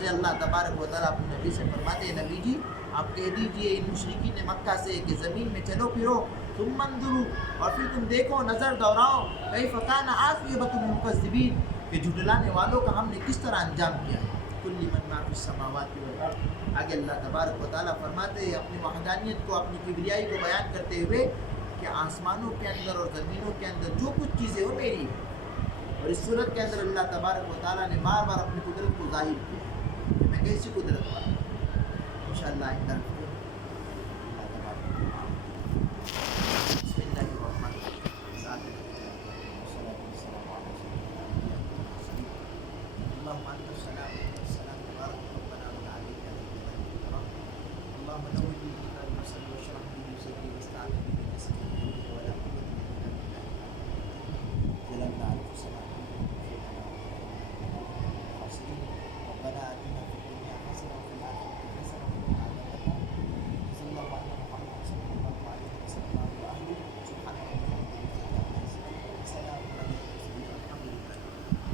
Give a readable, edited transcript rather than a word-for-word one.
اس لیے اللہ تبارک و تعالیٰ اپنے نبی سے فرماتے ہیں نبی جی آپ کہہ دیجئے ان مشرکین مکہ سے کہ زمین میں چلو پھرو ثم انظروا اور پھر تم دیکھو نظر دوڑاؤ کیف کان عاقبۃ المکذبین کہ جھٹلانے والوں کا ہم نے کس طرح انجام کیا ہے کل من ما فی السماوات والارض آگے اللہ تبارک و تعالیٰ فرماتے ہیں اپنی وحدانیت کو اپنی کبریائی کو بیان کرتے ہوئے کہ آسمانوں کے اندر اور زمینوں کے اندر جو کچھ چیزیں وہ میری ہیں اور اس صورت کے اندر اللہ تبارک و تعالیٰ نے بار بار اپنی قدرت کو ظاہر کیا کہ میں کیسی قدرت پر انشاءاللہ آئندہ بسم اللہ الرحمن الرحیم اللهم انت السلام والسلام تبارك ربنا وتعالى اللهم نور لي قلبي واشرح لي صدري واستعن بي